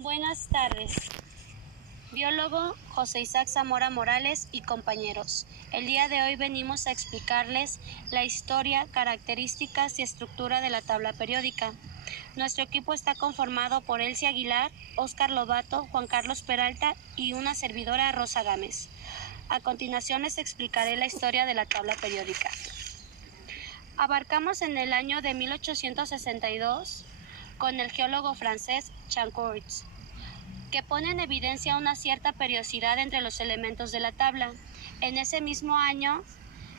Buenas tardes. Biólogo José Isaac Zamora Morales y compañeros. El día de hoy venimos a explicarles la historia, características y estructura de la tabla periódica. Nuestro equipo está conformado por Elsie Aguilar, Óscar Lobato, Juan Carlos Peralta y una servidora, Rosa Gámez. A continuación les explicaré la historia de la tabla periódica. Abarcamos en el año de 1862 con el geólogo francés Chancourts, que pone en evidencia una cierta periodicidad entre los elementos de la tabla. En ese mismo año,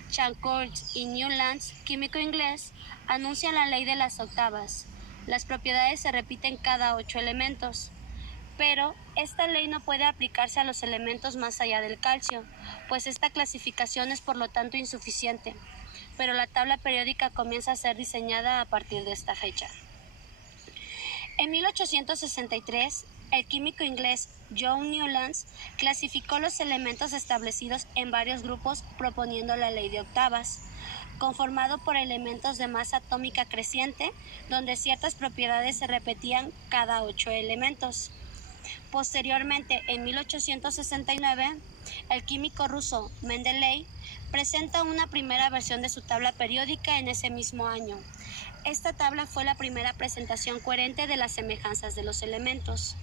Chancourts y Newlands, químico inglés, anuncian la ley de las octavas. Las propiedades se repiten cada 8 elementos, pero esta ley no puede aplicarse a los elementos más allá del calcio, pues esta clasificación es por lo tanto insuficiente, pero la tabla periódica comienza a ser diseñada a partir de esta fecha. En 1863, el químico inglés John Newlands clasificó los elementos establecidos en varios grupos proponiendo la ley de octavas, conformado por elementos de masa atómica creciente, donde ciertas propiedades se repetían cada 8 elementos. Posteriormente, en 1869, el químico ruso Mendeley presenta una primera versión de su tabla periódica en ese mismo año. Esta tabla fue la primera presentación coherente de las semejanzas de los elementos,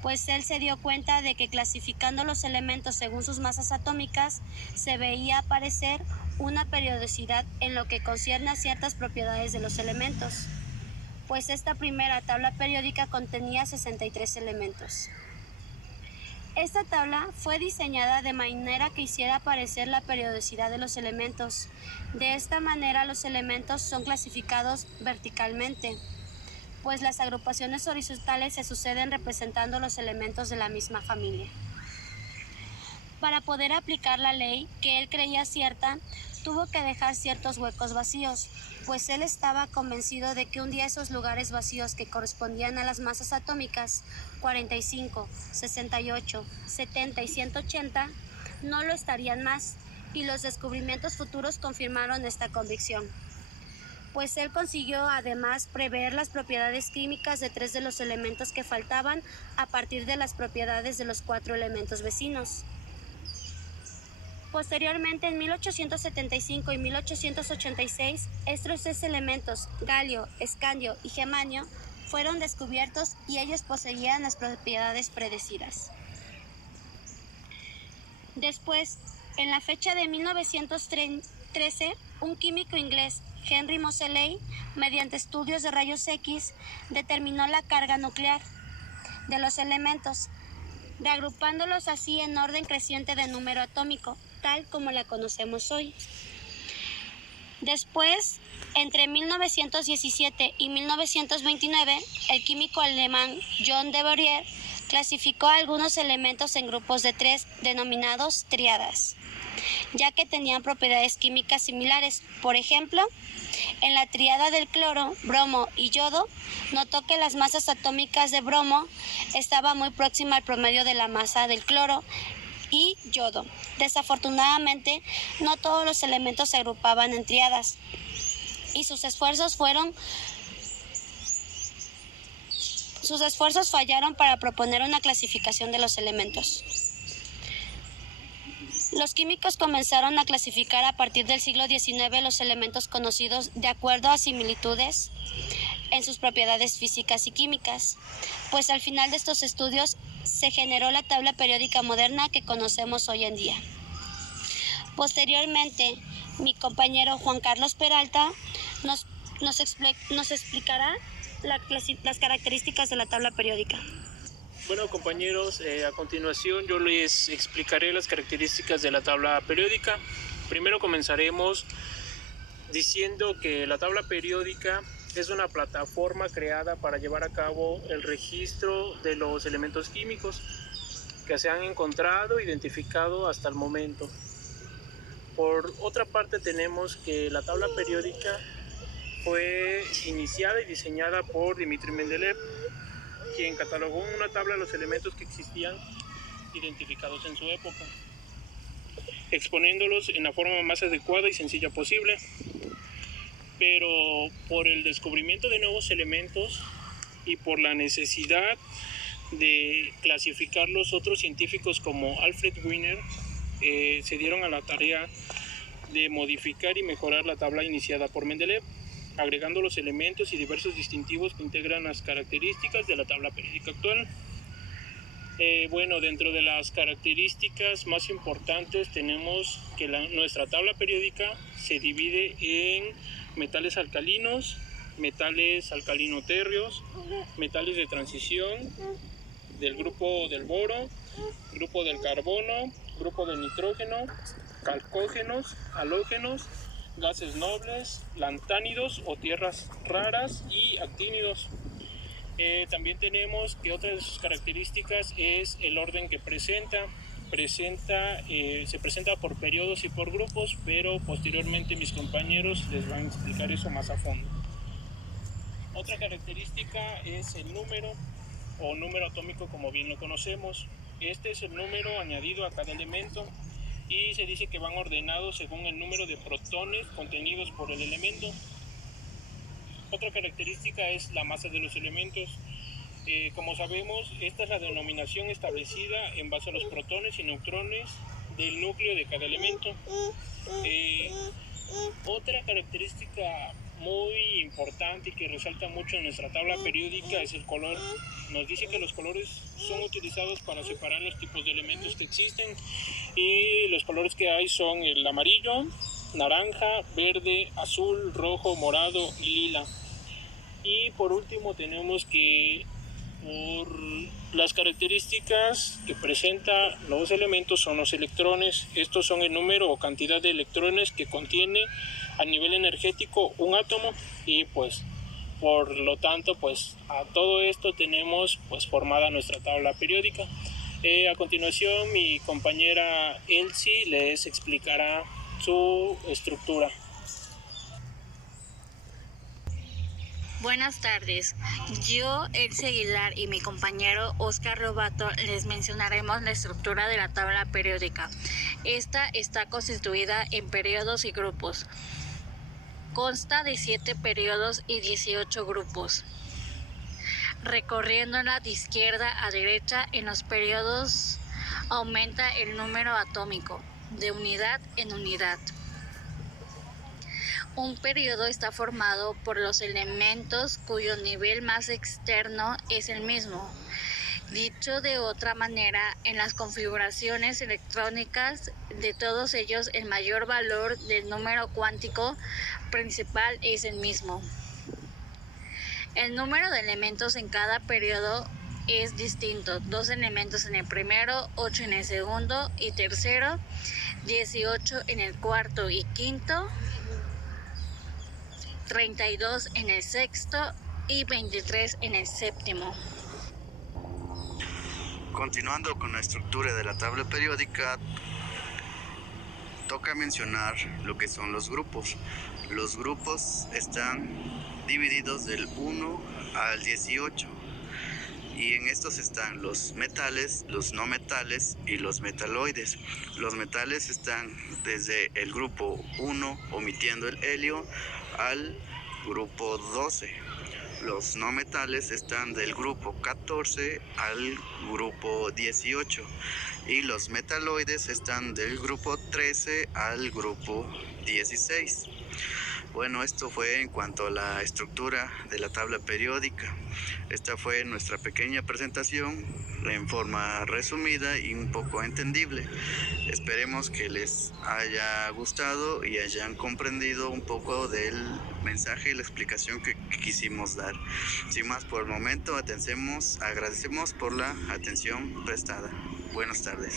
pues él se dio cuenta de que clasificando los elementos según sus masas atómicas se veía aparecer una periodicidad en lo que concierne a ciertas propiedades de los elementos, pues esta primera tabla periódica contenía 63 elementos. Esta tabla fue diseñada de manera que hiciera aparecer la periodicidad de los elementos. De esta manera los elementos son clasificados verticalmente, pues las agrupaciones horizontales se suceden representando los elementos de la misma familia. Para poder aplicar la ley que él creía cierta, tuvo que dejar ciertos huecos vacíos, pues él estaba convencido de que un día esos lugares vacíos que correspondían a las masas atómicas 45, 68, 70 y 180 no lo estarían más, y los descubrimientos futuros confirmaron esta convicción, pues él consiguió además prever las propiedades químicas de 3 de los elementos que faltaban a partir de las propiedades de los 4 elementos vecinos. Posteriormente, en 1875 y 1886, estos 3 elementos, galio, escandio y gemanio, fueron descubiertos y ellos poseían las propiedades predecidas. Después, en la fecha de 1913, un químico inglés, Henry Moseley, mediante estudios de rayos X, determinó la carga nuclear de los elementos, reagrupándolos así en orden creciente de número atómico, tal como la conocemos hoy. Después, entre 1917 y 1929, el químico alemán John de Beurier clasificó algunos elementos en grupos de 3 denominados tríadas, ya que tenían propiedades químicas similares. Por ejemplo, en la tríada del cloro, bromo y yodo, notó que las masas atómicas de bromo estaban muy próximas al promedio de la masa del cloro y yodo. Desafortunadamente, no todos los elementos se agrupaban en tríadas, y sus esfuerzos fallaron para proponer una clasificación de los elementos. Los químicos comenzaron a clasificar a partir del siglo XIX los elementos conocidos de acuerdo a similitudes en sus propiedades físicas y químicas, pues al final de estos estudios se generó la tabla periódica moderna que conocemos hoy en día. Posteriormente, mi compañero Juan Carlos Peralta nos explicará las características de la tabla periódica. Bueno, compañeros, a continuación yo les explicaré las características de la tabla periódica. Primero comenzaremos diciendo que la tabla periódica es una plataforma creada para llevar a cabo el registro de los elementos químicos que se han encontrado e identificado hasta el momento. Por otra parte, tenemos que la tabla periódica fue iniciada y diseñada por Dmitri Mendeleev, quien catalogó en una tabla los elementos que existían identificados en su época, exponiéndolos en la forma más adecuada y sencilla posible. Pero por el descubrimiento de nuevos elementos y por la necesidad de clasificarlos, otros científicos como Alfred Wiener se dieron a la tarea de modificar y mejorar la tabla iniciada por Mendeleev, agregando los elementos y diversos distintivos que integran las características de la tabla periódica actual. Dentro de las características más importantes tenemos que nuestra tabla periódica se divide en metales alcalinos, metales alcalino-térreos, metales de transición, del grupo del boro, grupo del carbono, grupo del nitrógeno, calcógenos, halógenos, gases nobles, lantánidos o tierras raras y actínidos. También tenemos que otra de sus características es el orden que se presenta por periodos y por grupos, pero posteriormente mis compañeros les van a explicar eso más a fondo. Otra característica es el número o número atómico, como bien lo conocemos. Este es el número añadido a cada elemento y se dice que van ordenados según el número de protones contenidos por el elemento. Otra característica es la masa de los elementos. Como sabemos, esta es la denominación establecida en base a los protones y neutrones del núcleo de cada elemento. Otra característica muy importante y que resalta mucho en nuestra tabla periódica es el color. Nos dice que los colores son utilizados para separar los tipos de elementos que existen y los colores que hay son el amarillo, naranja, verde, azul, rojo, morado y lila. Y por último tenemos que por las características que presentan los elementos son los electrones. Estos son el número o cantidad de electrones que contiene a nivel energético un átomo y pues por lo tanto pues a todo esto tenemos pues formada nuestra tabla periódica. A continuación mi compañera Elsie les explicará su estructura. Buenas tardes, yo, Elsie Aguilar y mi compañero Oscar Robato les mencionaremos la estructura de la tabla periódica. Esta está constituida en periodos y grupos. Consta de 7 periodos y 18 grupos. Recorriéndola de izquierda a derecha, en los periodos aumenta el número atómico, de unidad en unidad. Un periodo está formado por los elementos cuyo nivel más externo es el mismo. Dicho de otra manera, en las configuraciones electrónicas de todos ellos el mayor valor del número cuántico principal es el mismo. El número de elementos en cada periodo es distinto. 2 elementos en el primero, 8 en el segundo y tercero, 18 en el cuarto y quinto, 32 en el sexto y 23 en el séptimo. Continuando con la estructura de la tabla periódica, toca mencionar lo que son los grupos. Los grupos están divididos del 1 al 18 y en estos están los metales, los no metales y los metaloides. Los metales están desde el grupo 1, omitiendo el helio, al grupo 12. Los no metales están del grupo 14 al grupo 18 y los metaloides están del grupo 13 al grupo 16. Bueno, esto fue en cuanto a la estructura de la tabla periódica. Esta fue nuestra pequeña presentación en forma resumida y un poco entendible. Esperemos que les haya gustado y hayan comprendido un poco del mensaje y la explicación que quisimos dar. Sin más por el momento, agradecemos por la atención prestada. Buenas tardes.